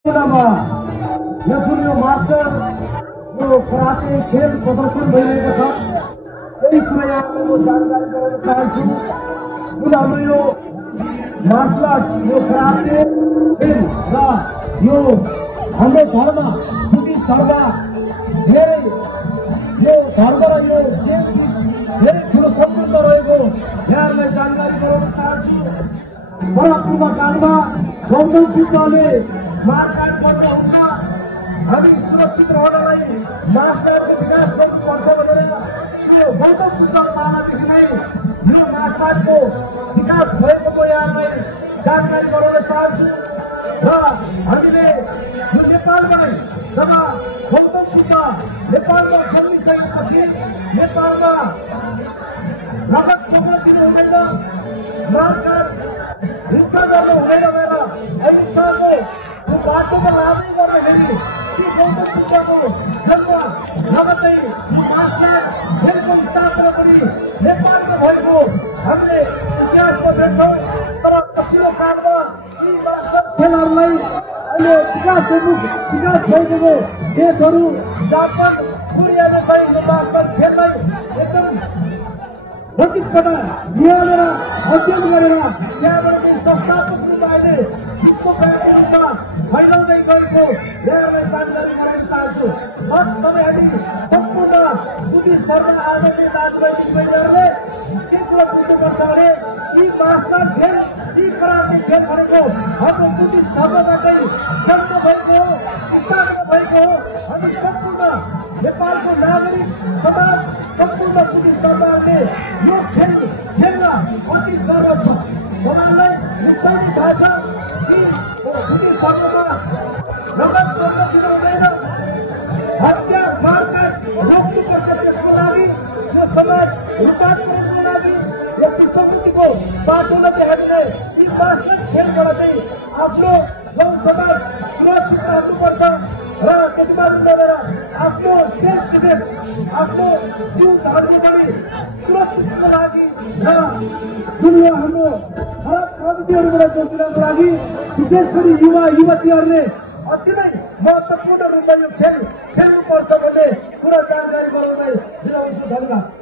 यो मास्टर यो कराटे खेल प्रदर्शन भइरहेको छ। यही कुरा यहाँको जानकारी गराउन चाहन्छु। जुन हाम्रो यो मार्शल आर्ट यो कराटे खेल र यो हाम्रो धर्म बुद्धिस्ट धर्म धेरै यो धर्म र यो देश धेरै ठुलो सम्बन्ध रहेको यहाँहरूलाई जानकारी गराउन चाहन्छु। पूर्व कालमा गौतम बुद्धले मारकाट गर्नुहुन्न, हामी सुरक्षित रहनलाई मार्शलको विकास गर्नुपर्छ भनेर यो गौतम बुद्धको पालादेखि नै यो मार्शलको विकास भएको म यहाँलाई जानकारी गराउन चाहन्छु। र हामीले यो नेपालमा जब गौतम बुद्ध नेपालमा जन्मिसकेपछि नेपालमा रगत पकड दिनु हुँदैन, मारकाट हिंसा गर्नु हुँदैन भनेर अहिलेसम्मको यो बाटोमा लाँदै गर्दाखेरि ती गौतम बुद्धको जन्म लगत्तै यो मार्शल खेलको स्थापना पनि नेपालमा भएको हामीले इतिहासमा देख्छौँ। तर पछिल्लो कालमा यी मार्शल खेलहरूलाई अहिले विकास भइसकेको देशहरू जापान कोरियाले चाहिँ यो मार्शल खेललाई एकदम नजिकबाट निहालेर अध्ययन गरेर त्यहाँबाट चाहिँ संस्थात्मक रूपमा अहिले विश्वव्यापी रूपमा फैलाउँदै गएको यहाँलाई जानकारी गराउन चाहन्छु। तपाईँ हामी सम्पूर्ण बुद्धिस्ट धर्म आदरणीय दाजुभाइ दिदीबहिनीहरूले के कुरा बुझ्नुपर्छ भने यी मार्शल खेल यी कराटे खेल भनेको हाम्रो बुद्धिस्ट धर्मबाटै जन्म भएको हो, स्थापना भएको हो। हामी सम्पूर्ण नेपालको नागरिक समाज सम्पूर्ण बुद्धिस्ट धर्महरूले यो खेल खेल्न अति जरुरत छ। तपाईँलाई निश्चय नै थाहा छ कि बुद्धिस्ट धर्ममा रगत बग्न दिनु हुँदैन, हत्या मारकाट रोक्नुपर्छ। त्यसको लागि यो समाज रूपान्तरणको लागि यो विश्वमुक्तिको बाटोलाई चाहिँ हामीले यी मार्शल खेलबाट चाहिँ आफ्नो गाउँ समाज सुरक्षित राख्नुपर्छ र त्यति मात्र नभएर आफ्नो सेल्फ डिफेन्स आफ्नो जीव धारणको पनि सुरक्षितको लागि र जुन यो हाम्रो खराब प्रवृत्तिहरूबाट जोगिनको लागि विशेष गरी युवा युवतीहरूले अति नै महत्त्वपूर्ण रूपमा यो खेल खेल्नुपर्छ भन्ने कुरा जानकारी गराउनलाई दिलाउँछु। धन्यवाद।